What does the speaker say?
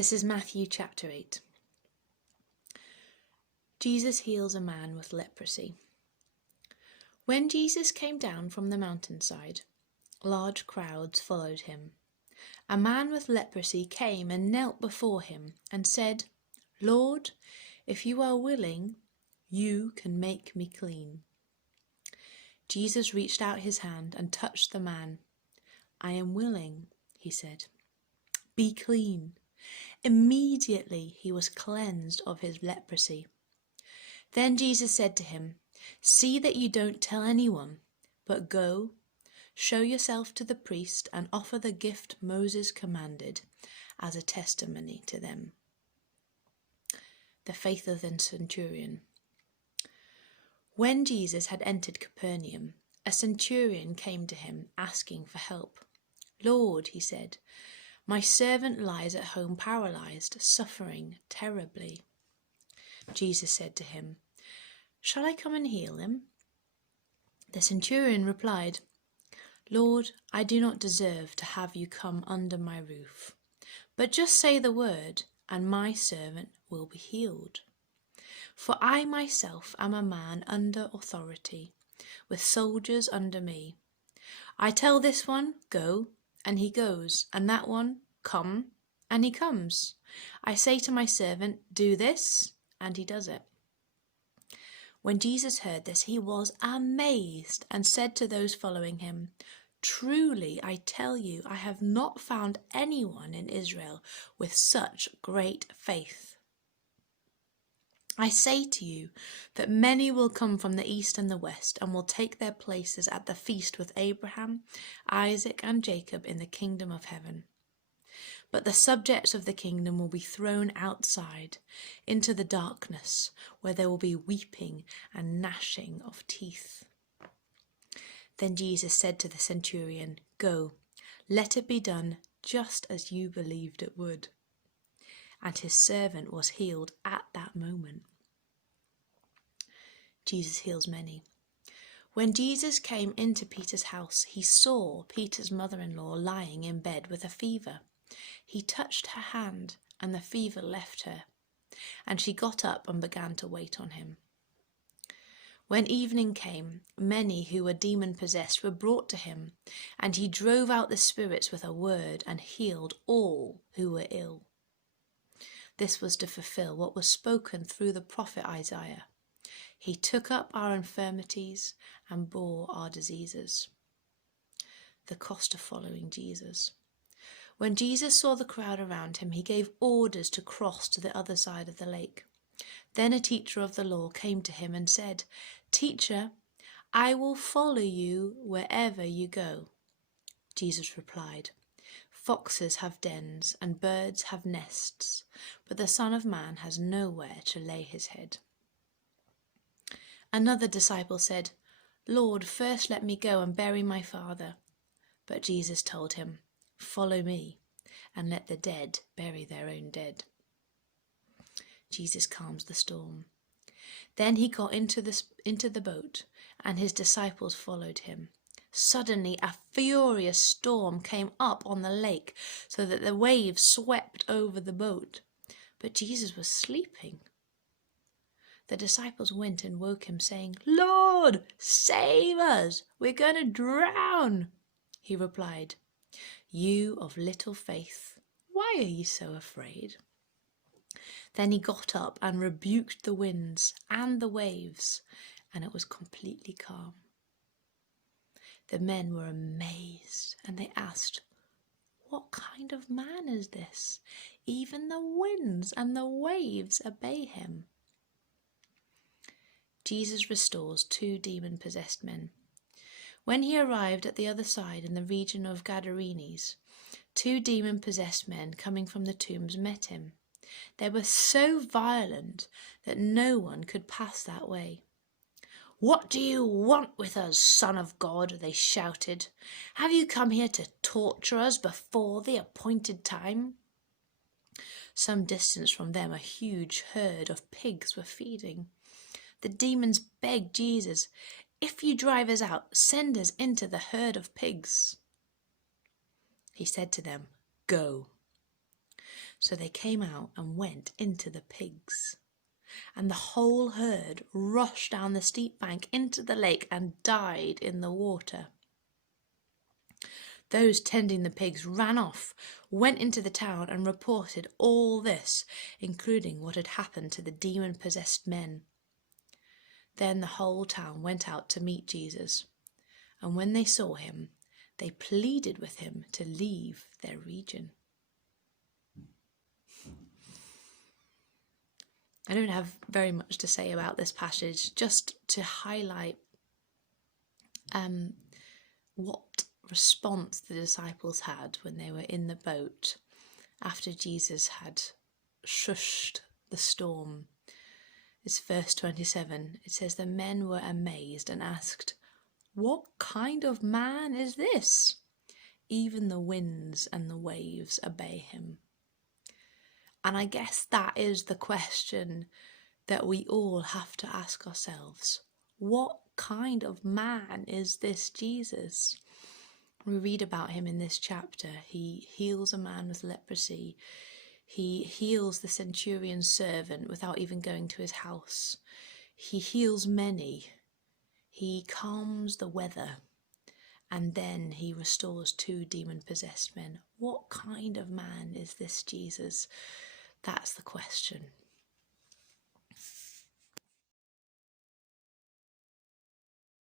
This is Matthew chapter 8. Jesus heals a man with leprosy. When Jesus came down from the mountainside, large crowds followed him. A man with leprosy came and knelt before him and said, "Lord, if you are willing, you can make me clean." Jesus reached out his hand and touched the man. "I am willing," he said. "Be clean." Immediately he was cleansed of his leprosy. Then Jesus said to him, "See that you don't tell anyone, but go, show yourself to the priest and offer the gift Moses commanded as a testimony to them." The faith of the centurion. When Jesus had entered Capernaum, a centurion came to him asking for help. "Lord," he said, "my servant lies at home paralyzed, suffering terribly." Jesus said to him, "Shall I come and heal him?" The centurion replied, "Lord, I do not deserve to have you come under my roof, but just say the word, and my servant will be healed. For I myself am a man under authority, with soldiers under me. I tell this one, 'Go,' and he goes, and that one, 'Come,' and he comes. I say to my servant, 'Do this,' and he does it." When Jesus heard this, he was amazed and said to those following him, "Truly, I tell you, I have not found anyone in Israel with such great faith. I say to you that many will come from the east and the west and will take their places at the feast with Abraham, Isaac, and Jacob in the kingdom of heaven. But the subjects of the kingdom will be thrown outside into the darkness, where there will be weeping and gnashing of teeth." Then Jesus said to the centurion, "Go, let it be done just as you believed it would." And his servant was healed at that moment. Jesus heals many. When Jesus came into Peter's house, he saw Peter's mother-in-law lying in bed with a fever. He touched her hand, and the fever left her, and she got up and began to wait on him. When evening came, many who were demon-possessed were brought to him, and he drove out the spirits with a word and healed all who were ill. This was to fulfill what was spoken through the prophet Isaiah. "He took up our infirmities and bore our diseases." The cost of following Jesus. When Jesus saw the crowd around him, he gave orders to cross to the other side of the lake. Then a teacher of the law came to him and said, "Teacher, I will follow you wherever you go." Jesus replied, "Foxes have dens and birds have nests, but the Son of Man has nowhere to lay his head." Another disciple said, "Lord, first let me go and bury my father." But Jesus told him, "Follow me, and let the dead bury their own dead." Jesus calms the storm. Then he got into the boat, and his disciples followed him. Suddenly a furious storm came up on the lake, so that the waves swept over the boat. But Jesus was sleeping. The disciples went and woke him, saying, "Lord, save us! We're going to drown." He replied, "You of little faith, why are you so afraid?" Then he got up and rebuked the winds and the waves, and it was completely calm. The men were amazed, and they asked, "What kind of man is this? Even the winds and the waves obey him." Jesus restores 2 demon-possessed men. When he arrived at the other side in the region of Gadarenes, 2 demon-possessed men coming from the tombs met him. They were so violent that no one could pass that way. "What do you want with us, Son of God?" they shouted. "Have you come here to torture us before the appointed time?" Some distance from them a huge herd of pigs were feeding. The demons begged Jesus, "If you drive us out, send us into the herd of pigs." He said to them, "Go." So they came out and went into the pigs. And the whole herd rushed down the steep bank into the lake and died in the water. Those tending the pigs ran off, went into the town and reported all this, including what had happened to the demon-possessed men. Then the whole town went out to meet Jesus, and when they saw him, they pleaded with him to leave their region. I don't have very much to say about this passage, just to highlight what response the disciples had when they were in the boat after Jesus had shushed the storm. It's verse 27. It says, the men were amazed and asked, "What kind of man is this? Even the winds and the waves obey him." And I guess that is the question that we all have to ask ourselves. What kind of man is this Jesus? We read about him in this chapter. He heals a man with leprosy. He heals the centurion's servant without even going to his house. He heals many. He calms the weather. And then he restores 2 demon-possessed men. What kind of man is this Jesus? That's the question.